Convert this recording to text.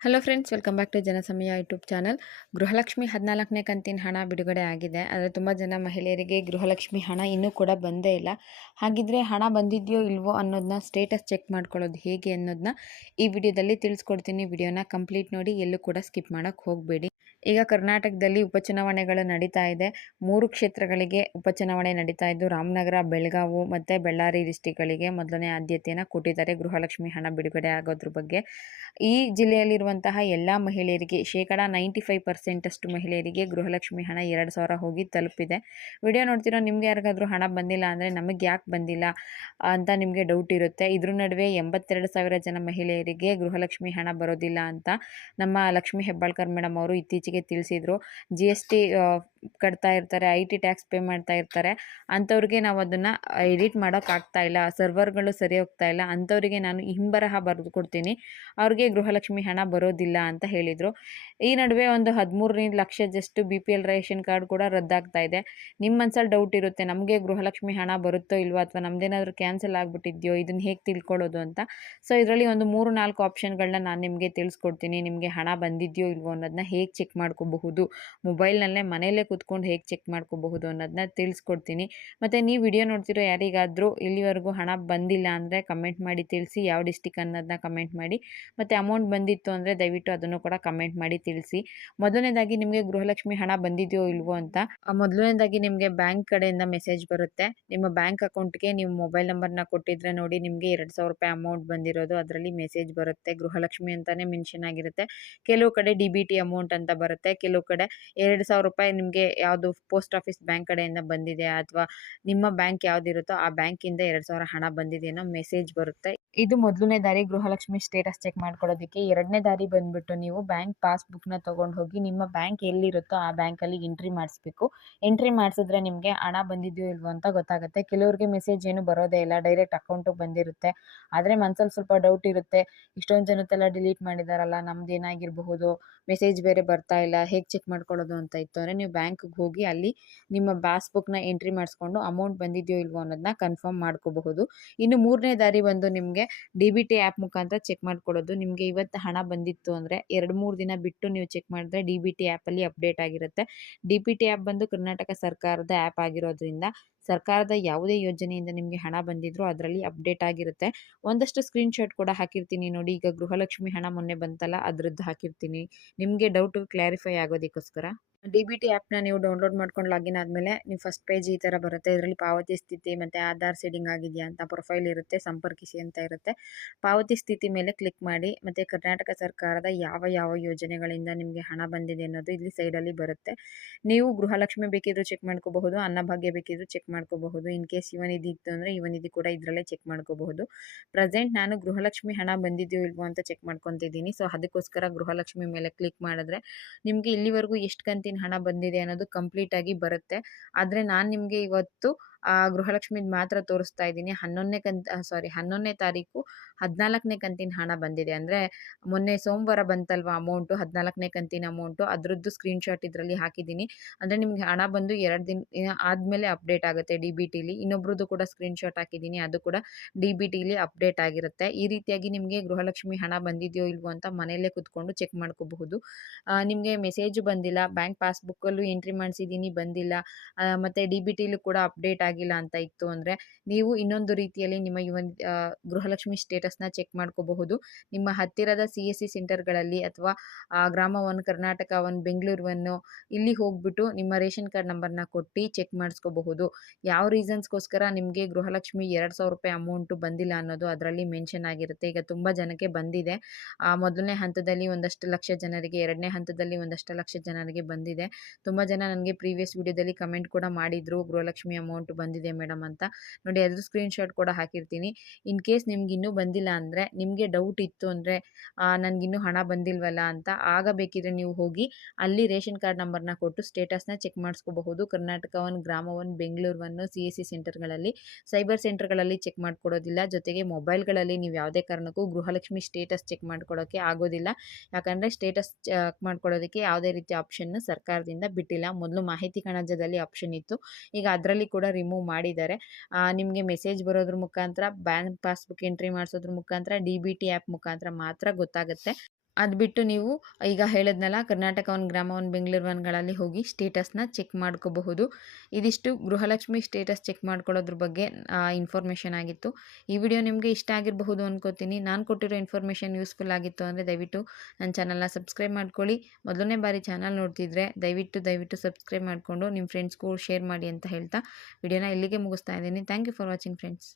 Hello friends, welcome back to Janasamaya YouTube channel. Gruhalakshmi 14ನೇ ಕಂತಿನ ಹಣ ಬಿಡುಗಡೆ ಆಗಿದೆ. ಆದರೆ ತುಂಬ ಜನ ಮಹಿಳೆಯರಿಗೆ ಗೃಹಲಕ್ಷ್ಮಿ ಹಣ ಇನ್ನೂ ಕೂಡ ಬಂದೇ ಇಲ್ಲ. ಹಾಗಿದ್ರೆ ಹಣ ಬಂದಿದೆಯೋ ಇಲ್ವೋ ಅನ್ನೋದನ್ನ ಸ್ಟೇಟಸ್ ಚೆಕ್ ಮಾಡ್ಕೊಳ್ಳೋದು ಹೇಗೆ ಅನ್ನೋದನ್ನ ಈ ವಿಡಿಯೋದಲ್ಲಿ ತಿಳಿಸ್ಕೊಡ್ತೀನಿ. ವಿಡಿಯೋನ ಕಂಪ್ಲೀಟ್ ನೋಡಿ, ಎಲ್ಲೂ ಕೂಡ ಸ್ಕಿಪ್ ಮಾಡೋಕ್ಕೆ ಹೋಗಬೇಡಿ. ಈಗ ಕರ್ನಾಟಕದಲ್ಲಿ ಉಪಚುನಾವಣೆಗಳು ನಡೀತಾ ಇದೆ. 3 ಕ್ಷೇತ್ರಗಳಿಗೆ ಉಪಚುನಾವಣೆ ನಡೀತಾ ಇದ್ದು, ರಾಮನಗರ, ಬೆಳಗಾವಿ ಮತ್ತು ಬಳ್ಳಾರಿ ಡಿಸ್ಟಿಕ್ಗಳಿಗೆ ಮೊದಲನೇ ಆದ್ಯತೆಯನ್ನು ಕೊಟ್ಟಿದ್ದಾರೆ ಗೃಹಲಕ್ಷ್ಮಿ ಹಣ ಬಿಡುಗಡೆ ಆಗೋದ್ರ ಬಗ್ಗೆ. ಈ ಜಿಲ್ಲೆಯಲ್ಲಿರುವಂತಹ ಎಲ್ಲ ಮಹಿಳೆಯರಿಗೆ ಶೇಕಡ 95% ಅಷ್ಟು ಮಹಿಳೆಯರಿಗೆ ಗೃಹಲಕ್ಷ್ಮಿ ಹಣ 2,000 ಹೋಗಿ ತಲುಪಿದೆ. ವಿಡಿಯೋ ನೋಡ್ತಿರೋ ನಿಮ್ಗೆ ಯಾರಿಗಾದ್ರೂ ಹಣ ಬಂದಿಲ್ಲ ಅಂದರೆ ನಮಗೆ ಯಾಕೆ ಬಂದಿಲ್ಲ ಅಂತ ನಿಮಗೆ ಡೌಟ್ ಇರುತ್ತೆ. ಇದ್ರ ನಡುವೆ 82,000 ಜನ ಮಹಿಳೆಯರಿಗೆ ಗೃಹಲಕ್ಷ್ಮಿ ಹಣ ಬರೋದಿಲ್ಲ ಅಂತ ನಮ್ಮ ಲಕ್ಷ್ಮಿ ಹೆಬ್ಬಾಳ್ಕರ್ ಮೇಡಮ್ ಅವರು ಇತ್ತೀಚೆಗೆ ತಿಳಿಸಿದರು. GST ಕಟ್ತಾ ಇರ್ತಾರೆ, IT ಟ್ಯಾಕ್ಸ್ ಪೇ ಮಾಡ್ತಾ ಇರ್ತಾರೆ. ಅಂಥವ್ರಿಗೆ ನಾವು ಅದನ್ನು ಎಡಿಟ್ ಮಾಡೋಕ್ಕಾಗ್ತಾ ಇಲ್ಲ, ಸರ್ವರ್ಗಳು ಸರಿ ಹೋಗ್ತಾ ಇಲ್ಲ. ಅಂಥವರಿಗೆ ನಾನು ಹಿಂಬರಹ ಬರೆದು ಕೊಡ್ತೀನಿ, ಅವ್ರಿಗೆ ಗೃಹಲಕ್ಷ್ಮಿ ಹಣ ಬರೋದಿಲ್ಲ ಅಂತ ಹೇಳಿದರು. ಈ ನಡುವೆ ಒಂದು 13 ಲಕ್ಷದಷ್ಟು BPL ರೇಷನ್ ಕಾರ್ಡ್ ಕೂಡ ರದ್ದಾಗ್ತಾ ಇದೆ. ನಿಮ್ಮ ಮನಸ್ಸಲ್ಲಿ ಡೌಟ್ ಇರುತ್ತೆ, ನಮಗೆ ಗೃಹಲಕ್ಷ್ಮಿ ಹಣ ಬರುತ್ತೋ ಇಲ್ವೋ ಅಥವಾ ನಮ್ಮದೇನಾದರೂ ಕ್ಯಾನ್ಸಲ್ ಆಗಿಬಿಟ್ಟಿದೆಯೋ, ಇದನ್ನು ಹೇಗೆ ತಿಳ್ಕೊಳ್ಳೋದು ಅಂತ. ಸೊ ಇದರಲ್ಲಿ ಒಂದು 3-4 ಆಪ್ಷನ್ಗಳನ್ನ ನಾನು ನಿಮಗೆ ತಿಳಿಸ್ಕೊಡ್ತೀನಿ. ನಿಮಗೆ ಹಣ ಬಂದಿದೆಯೋ ಇಲ್ವೋ ಅನ್ನೋದನ್ನ ಹೇಗೆ ಚೆಕ್ ಮಾಡ್ಕೋಬಹುದು, ಮೊಬೈಲ್ನಲ್ಲೇ ಮನೆಯಲ್ಲೇ ಕೂತ್ಕೊಂಡು ಹೇಗೆ ಚೆಕ್ ಮಾಡ್ಕೋಬಹುದು ಅನ್ನೋದನ್ನ ತಿಳಿಸ್ಕೊಡ್ತೀನಿ. ಮತ್ತು ನೀವು ವಿಡಿಯೋ ನೋಡ್ತಿರೋ ಯಾರಿಗಾದರೂ ಇಲ್ಲಿವರೆಗೂ ಹಣ ಬಂದಿಲ್ಲ ಅಂದರೆ ಕಮೆಂಟ್ ಮಾಡಿ ತಿಳಿಸಿ, ಯಾವ ಡಿಸ್ಟಿಕ್ ಅನ್ನೋದನ್ನ ಕಮೆಂಟ್ ಮಾಡಿ. ಮತ್ತು ಅಮೌಂಟ್ ಬಂದಿತ್ತು ಅಂದರೆ ದಯವಿಟ್ಟು ಅದನ್ನು ಕೂಡ ಕಮೆಂಟ್ ಮಾಡಿ ತಿಳಿಸಿ. ಮೊದಲನೇದಾಗಿ ನಿಮಗೆ ಗೃಹಲಕ್ಷ್ಮಿ ಹಣ ಬಂದಿದೆಯೋ ಇಲ್ವೋ ಅಂತ ಮೊದಲನೇದಾಗಿ ನಿಮಗೆ ಬ್ಯಾಂಕ್ ಕಡೆಯಿಂದ ಮೆಸೇಜ್ ಬರುತ್ತೆ. ನಿಮ್ಮ ಬ್ಯಾಂಕ್ ಅಕೌಂಟ್ಗೆ ನೀವು ಮೊಬೈಲ್ ನಂಬರ್ನ ಕೊಟ್ಟಿದ್ರೆ ನೋಡಿ, ನಿಮಗೆ 2,000 ರೂಪಾಯಿ ಅಮೌಂಟ್ ಬಂದಿರೋದು ಅದರಲ್ಲಿ ಮೆಸೇಜ್ ಬರುತ್ತೆ. ಗೃಹಲಕ್ಷ್ಮಿ ಅಂತಲೇ ಮೆನ್ಷನ್ ಆಗಿರುತ್ತೆ. ಕೆಲವು ಕಡೆ DBT ಅಮೌಂಟ್ ಅಂತ ಬರುತ್ತೆ, ಕೆಲವು ಕಡೆ 2,000 ರೂಪಾಯಿ ನಿಮಗೆ ಯಾವುದು ಪೋಸ್ಟ್ ಆಫೀಸ್ ಬ್ಯಾಂಕ್ ಕಡೆಯಿಂದ ಬಂದಿದೆ ಅಥವಾ ನಿಮ್ಮ ಬ್ಯಾಂಕ್ ಯಾವುದಿರುತ್ತೋ ಆ ಬ್ಯಾಂಕಿಂದ 2,000 ಹಣ ಬಂದಿದೆ ಅನ್ನೋ ಮೆಸೇಜ್ ಬರುತ್ತೆ. ಇದು ಮೊದಲನೇ ದಾರಿ ಗೃಹಲಕ್ಷ್ಮಿ ಸ್ಟೇಟಸ್ ಚೆಕ್ ಮಾಡ್ಕೊಳ್ಳೋದಕ್ಕೆ. ಎರಡನೇ ದಾರಿ ಬಂದ್ಬಿಟ್ಟು ನೀವು ಬ್ಯಾಂಕ್ ಪಾಸ್ಬುಕ್ನ ತೊಗೊಂಡು ಹೋಗಿ ನಿಮ್ಮ ಬ್ಯಾಂಕ್ ಎಲ್ಲಿರುತ್ತೋ ಆ ಬ್ಯಾಂಕಲ್ಲಿ ಎಂಟ್ರಿ ಮಾಡಿಸ್ಬೇಕು. ಎಂಟ್ರಿ ಮಾಡಿಸಿದ್ರೆ ನಿಮಗೆ ಹಣ ಬಂದಿದೆಯೋ ಇಲ್ವೋ ಅಂತ ಗೊತ್ತಾಗುತ್ತೆ. ಕೆಲವ್ರಿಗೆ ಮೆಸೇಜ್ ಏನು ಬರೋದೇ ಇಲ್ಲ, ಡೈರೆಕ್ಟ್ ಅಕೌಂಟಿಗೆ ಬಂದಿರುತ್ತೆ. ಆದರೆ ಮನಸ್ಸಲ್ಲಿ ಸ್ವಲ್ಪ ಡೌಟ್ ಇರುತ್ತೆ, ಇಷ್ಟೊಂದು ಜನತ್ತೆಲ್ಲ ಡಿಲೀಟ್ ಮಾಡಿದಾರಲ್ಲ, ನಮ್ದು ಏನಾಗಿರಬಹುದು, ಮೆಸೇಜ್ ಬೇರೆ ಬರ್ತಾ ಇಲ್ಲ, ಹೇಗೆ ಚೆಕ್ ಮಾಡ್ಕೊಳ್ಳೋದು ಅಂತ ಇತ್ತು ಅಂದರೆ ನೀವು ಬ್ಯಾಂಕ್ಗೆ ಹೋಗಿ ಅಲ್ಲಿ ನಿಮ್ಮ ಪಾಸ್ಬುಕ್ನ ಎಂಟ್ರಿ ಮಾಡಿಸ್ಕೊಂಡು ಅಮೌಂಟ್ ಬಂದಿದೆಯೋ ಇಲ್ವೋ ಅನ್ನೋದನ್ನ ಕನ್ಫರ್ಮ್ ಮಾಡ್ಕೋಬಹುದು. ಇನ್ನು ಮೂರನೇ ದಾರಿ ಬಂದು ನಿಮಗೆ DBT ಆ್ಯಪ್ ಮುಖಾಂತರ ಚೆಕ್ ಮಾಡ್ಕೊಳ್ಳೋದು. ನಿಮಗೆ ಇವತ್ತು ಹಣ ಬಂದಿತ್ತು ಅಂದರೆ 2-3 ದಿನ ಬಿಟ್ಟು ನೀವು ಚೆಕ್ ಮಾಡಿದ್ರೆ DBT ಆ್ಯಪಲ್ಲಿ ಅಪ್ಡೇಟ್ ಆಗಿರುತ್ತೆ. DBT ಆ್ಯಪ್ ಬಂದು ಕರ್ನಾಟಕ ಸರ್ಕಾರದ ಆ್ಯಪ್ ಆಗಿರೋದ್ರಿಂದ ಸರ್ಕಾರದ ಯಾವುದೇ ಯೋಜನೆಯಿಂದ ನಿಮಗೆ ಹಣ ಬಂದಿದ್ರು ಅದರಲ್ಲಿ ಅಪ್ಡೇಟ್ ಆಗಿರುತ್ತೆ. ಒಂದಷ್ಟು ಸ್ಕ್ರೀನ್ಶಾಟ್ ಕೂಡ ಹಾಕಿರ್ತೀನಿ ನೋಡಿ. ಈಗ ಗೃಹಲಕ್ಷ್ಮಿ ಹಣ ಮೊನ್ನೆ ಬಂತಲ್ಲ, ಅದರದ್ದು ಹಾಕಿರ್ತೀನಿ ನಿಮಗೆ ಡೌಟು ಕ್ಲಾರಿಫೈ ಆಗೋದಕ್ಕೋಸ್ಕರ. DBT ಆ್ಯಪ್ನ ನೀವು ಡೌನ್ಲೋಡ್ ಮಾಡ್ಕೊಂಡು ಲಾಗಿನ್ ಆದಮೇಲೆ ನೀವು ಫಸ್ಟ್ ಪೇಜ್ ಈ ಥರ ಬರುತ್ತೆ. ಇದರಲ್ಲಿ ಪಾವತಿ ಸ್ಥಿತಿ ಮತ್ತು ಆಧಾರ್ ಸೀಡಿಂಗ್ ಆಗಿದೆಯಾ ಅಂತ ಪ್ರೊಫೈಲ್ ಇರುತ್ತೆ, ಸಂಪರ್ಕಿಸಿ ಅಂತ ಇರುತ್ತೆ. ಪಾವತಿ ಸ್ಥಿತಿ ಮೇಲೆ ಕ್ಲಿಕ್ ಮಾಡಿ ಮತ್ತು ಕರ್ನಾಟಕ ಸರ್ಕಾರದ ಯಾವ ಯಾವ ಯೋಜನೆಗಳಿಂದ ನಿಮಗೆ ಹಣ ಬಂದಿದೆ ಅನ್ನೋದು ಇಲ್ಲಿ ಸೈಡಲ್ಲಿ ಬರುತ್ತೆ. ನೀವು ಗೃಹಲಕ್ಷ್ಮಿ ಬೇಕಿದ್ರೂ ಚೆಕ್ ಮಾಡ್ಕೋಬಹುದು, ಅನ್ನಭಾಗ್ಯ ಬೇಕಿದ್ರೂ ಚೆಕ್ ಮಾಡ್ಕೋಬಹುದು. ಇನ್ ಕೇಸ್ ಯುವನಿಧಿ ಇತ್ತು ಅಂದರೆ ಯುವನಿಧಿ ಕೂಡ ಇದರಲ್ಲೇ ಚೆಕ್ ಮಾಡ್ಕೋಬಹುದು. ಪ್ರೆಸೆಂಟ್ ನಾನು ಗೃಹಲಕ್ಷ್ಮಿ ಹಣ ಬಂದಿದೆಯೋ ಇಲ್ವೋ ಅಂತ ಚೆಕ್ ಮಾಡ್ಕೊತಿದ್ದೀನಿ. ಸೊ ಅದಕ್ಕೋಸ್ಕರ ಗೃಹಲಕ್ಷ್ಮಿ ಮೇಲೆ ಕ್ಲಿಕ್ ಮಾಡಿದ್ರೆ ನಿಮಗೆ ಇಲ್ಲಿವರೆಗೂ ಎಷ್ಟು ಕಂತಿನ ಹಣ ಬಂದಿದೆ ಅನ್ನೋದು ಕಂಪ್ಲೀಟ್ ಆಗಿ ಬರುತ್ತೆ. ಆದರೆ ನಾನು ನಿಮಗೆ ಇವತ್ತು ಗೃಹಲಕ್ಷ್ಮಿದು ಮಾತ್ರ ತೋರಿಸ್ತಾ ಇದ್ದೀನಿ. 11ನೇ ತಾರೀಕು 14ನೇ ಕಂತಿನ ಹಣ ಬಂದಿದೆ. ಅಂದರೆ ಮೊನ್ನೆ ಸೋಮವಾರ ಬಂತಲ್ವ ಅಮೌಂಟು, 14ನೇ ಕಂತಿನ ಅಮೌಂಟು, ಅದರದ್ದು ಸ್ಕ್ರೀನ್ಶಾಟ್ ಇದರಲ್ಲಿ ಹಾಕಿದ್ದೀನಿ. ಅಂದರೆ ನಿಮಗೆ ಹಣ ಬಂದು 2 ದಿನ ಆದಮೇಲೆ ಅಪ್ಡೇಟ್ ಆಗುತ್ತೆ DBTಲಿ. ಇನ್ನೊಬ್ರದ್ದು ಕೂಡ ಸ್ಕ್ರೀನ್ಶಾಟ್ ಹಾಕಿದ್ದೀನಿ, ಅದು ಕೂಡ DBTಲಿ ಅಪ್ಡೇಟ್ ಆಗಿರುತ್ತೆ. ಈ ರೀತಿಯಾಗಿ ನಿಮಗೆ ಗೃಹಲಕ್ಷ್ಮಿ ಹಣ ಬಂದಿದೆಯೋ ಇಲ್ವೋ ಅಂತ ಮನೆಯಲ್ಲೇ ಕೂತ್ಕೊಂಡು ಚೆಕ್ ಮಾಡ್ಕೋಬಹುದು. ನಿಮಗೆ ಮೆಸೇಜು ಬಂದಿಲ್ಲ, ಬ್ಯಾಂಕ್ ಪಾಸ್ಬುಕ್ಕಲ್ಲೂ ಎಂಟ್ರಿ ಮಾಡಿಸಿದ್ದೀನಿ ಬಂದಿಲ್ಲ, ಮತ್ತು DBTಲೂ ಕೂಡ ಅಪ್ಡೇಟ್ ಆಗಿಲ್ಲ ಅಂತ ಇತ್ತು ಅಂದರೆ ನೀವು ಇನ್ನೊಂದು ರೀತಿಯಲ್ಲಿ ನಿಮ್ಮ ಗೃಹಲಕ್ಷ್ಮಿ ಸ್ಟೇಟಸ್ನ ಚೆಕ್ ಮಾಡ್ಕೋಬಹುದು. ನಿಮ್ಮ ಹತ್ತಿರದ CSC ಸೆಂಟರ್ಗಳಲ್ಲಿ ಅಥವಾ ಗ್ರಾಮ 1, ಕರ್ನಾಟಕ 1, ಬೆಂಗಳೂರು 1 ಇಲ್ಲಿ ಹೋಗ್ಬಿಟ್ಟು ನಿಮ್ಮ ರೇಷನ್ ಕಾರ್ಡ್ ನಂಬರ್ನ ಕೊಟ್ಟು ಚೆಕ್ ಮಾಡಿಸ್ಕೋಬಹುದು. ಯಾವ ರೀಸನ್ಸ್ಗೋಸ್ಕರ ನಿಮಗೆ ಗೃಹಲಕ್ಷ್ಮಿ 2,000 ರೂಪಾಯಿ ಅಮೌಂಟು ಬಂದಿಲ್ಲ ಅನ್ನೋದು ಅದರಲ್ಲಿ ಮೆನ್ಷನ್ ಆಗಿರುತ್ತೆ. ಈಗ ತುಂಬ ಜನಕ್ಕೆ ಬಂದಿದೆ. ಮೊದಲನೇ ಹಂತದಲ್ಲಿ ಒಂದಷ್ಟು ಲಕ್ಷ ಜನರಿಗೆ, ಎರಡನೇ ಹಂತದಲ್ಲಿ ಒಂದಷ್ಟು ಲಕ್ಷ ಜನರಿಗೆ ಬಂದಿದೆ. ತುಂಬ ಜನ ನನಗೆ ಪ್ರೀವಿಯಸ್ ವಿಡಿಯೋದಲ್ಲಿ ಕಮೆಂಟ್ ಕೂಡ ಮಾಡಿದರು, ಗೃಹಲಕ್ಷ್ಮಿ ಅಮೌಂಟ್ ಬಂದಿದೆ ಮೇಡಮ್ ಅಂತ. ನೋಡಿ ಅದ್ರ ಸ್ಕ್ರೀನ್ಶಾಟ್ ಕೂಡ ಹಾಕಿರ್ತೀನಿ. ಇನ್ ಕೇಸ್ ನಿಮ್ಗೆ ಇನ್ನೂ ಬಂದಿಲ್ಲ ಅಂದರೆ, ನಿಮಗೆ ಡೌಟ್ ಇತ್ತು ಅಂದರೆ ನನಗಿನ್ನೂ ಹಣ ಬಂದಿಲ್ವಲ್ಲ ಅಂತ, ಆಗ ಬೇಕಿದ್ರೆ ನೀವು ಹೋಗಿ ಅಲ್ಲಿ ರೇಷನ್ ಕಾರ್ಡ್ ನಂಬರ್ನ ಕೊಟ್ಟು ಸ್ಟೇಟಸ್ನ ಚೆಕ್ ಮಾಡಿಸ್ಕೋಬಹುದು. ಕರ್ನಾಟಕ 1, ಗ್ರಾಮ 1, ಬೆಂಗಳೂರು 1 CSC ಸೆಂಟರ್ಗಳಲ್ಲಿ, ಸೈಬರ್ ಸೆಂಟರ್ಗಳಲ್ಲಿ ಚೆಕ್ ಮಾಡ್ಕೊಡೋದಿಲ್ಲ. ಜೊತೆಗೆ ಮೊಬೈಲ್ಗಳಲ್ಲಿ ನೀವು ಯಾವುದೇ ಕಾರಣಕ್ಕೂ ಗೃಹಲಕ್ಷ್ಮಿ ಸ್ಟೇಟಸ್ ಚೆಕ್ ಮಾಡ್ಕೊಳ್ಳೋಕ್ಕೆ ಆಗೋದಿಲ್ಲ. ಯಾಕಂದರೆ ಸ್ಟೇಟಸ್ ಚೆಕ್ ಮಾಡ್ಕೊಳ್ಳೋದಕ್ಕೆ ಯಾವುದೇ ರೀತಿಯ ಆಪ್ಷನ್ನು ಸರ್ಕಾರದಿಂದ ಬಿಟ್ಟಿಲ್ಲ. ಮೊದಲು ಮಾಹಿತಿ ಕಣಜದಲ್ಲಿ ಆಪ್ಷನ್ ಇತ್ತು, ಈಗ ಅದರಲ್ಲಿ ಕೂಡ ರಿಮೂವ್ ಮಾಡಿದ್ದಾರೆ. ನಿಮಗೆ ಮೆಸೇಜ್ ಬರೋದ್ರ ಮುಖಾಂತರ, ಬ್ಯಾಂಕ್ ಪಾಸ್ಬುಕ್ ಎಂಟ್ರಿ ಮಾಡಿಸೋದ್ರ ಮುಖಾಂತರ, DBT ಆ್ಯಪ್ ಮುಖಾಂತರ ಮಾತ್ರ ಗೊತ್ತಾಗುತ್ತೆ. ಅದು ಬಿಟ್ಟು ನೀವು ಈಗ ಹೇಳಿದ್ನಲ್ಲ ಕರ್ನಾಟಕ ಒನ್, ಗ್ರಾಮ ಒನ್, ಬೆಂಗಳೂರು ಒನ್ಗಳಲ್ಲಿ ಹೋಗಿ ಸ್ಟೇಟಸ್‌ನ ಚೆಕ್ ಮಾಡ್ಕೋಬಹುದು. ಇದಿಷ್ಟು ಗೃಹಲಕ್ಷ್ಮಿ ಸ್ಟೇಟಸ್ ಚೆಕ್ ಮಾಡ್ಕೊಳ್ಳೋದ್ರ ಬಗ್ಗೆ ಇನ್ಫಾರ್ಮೇಷನ್ ಆಗಿತ್ತು. ಈ ವಿಡಿಯೋ ನಿಮಗೆ ಇಷ್ಟ ಆಗಿರಬಹುದು ಅನ್ಕೋತೀನಿ. ನಾನು ಕೊಟ್ಟಿರೋ ಇನ್ಫಾರ್ಮೇಷನ್ ಯೂಸ್‌ಫುಲ್ ಆಗಿತ್ತು ಅಂದರೆ ದಯವಿಟ್ಟು ನನ್ನ ಚಾನಲ್‌ನ ಸಬ್ಸ್ಕ್ರೈಬ್ ಮಾಡ್ಕೊಳ್ಳಿ. ಮೊದಲನೇ ಬಾರಿ ಚಾನಲ್ ನೋಡ್ತಿದ್ರೆ ದಯವಿಟ್ಟು ಸಬ್ಸ್ಕ್ರೈಬ್ ಮಾಡಿಕೊಂಡು ನಿಮ್ಮ ಫ್ರೆಂಡ್ಸ್ಗೂ ಶೇರ್ ಮಾಡಿ ಅಂತ ಹೇಳ್ತಾ ವಿಡಿಯೋನ ಇಲ್ಲಿಗೆ ಮುಗಿಸ್ತಾ ಇದ್ದೀನಿ. Thank you for watching friends.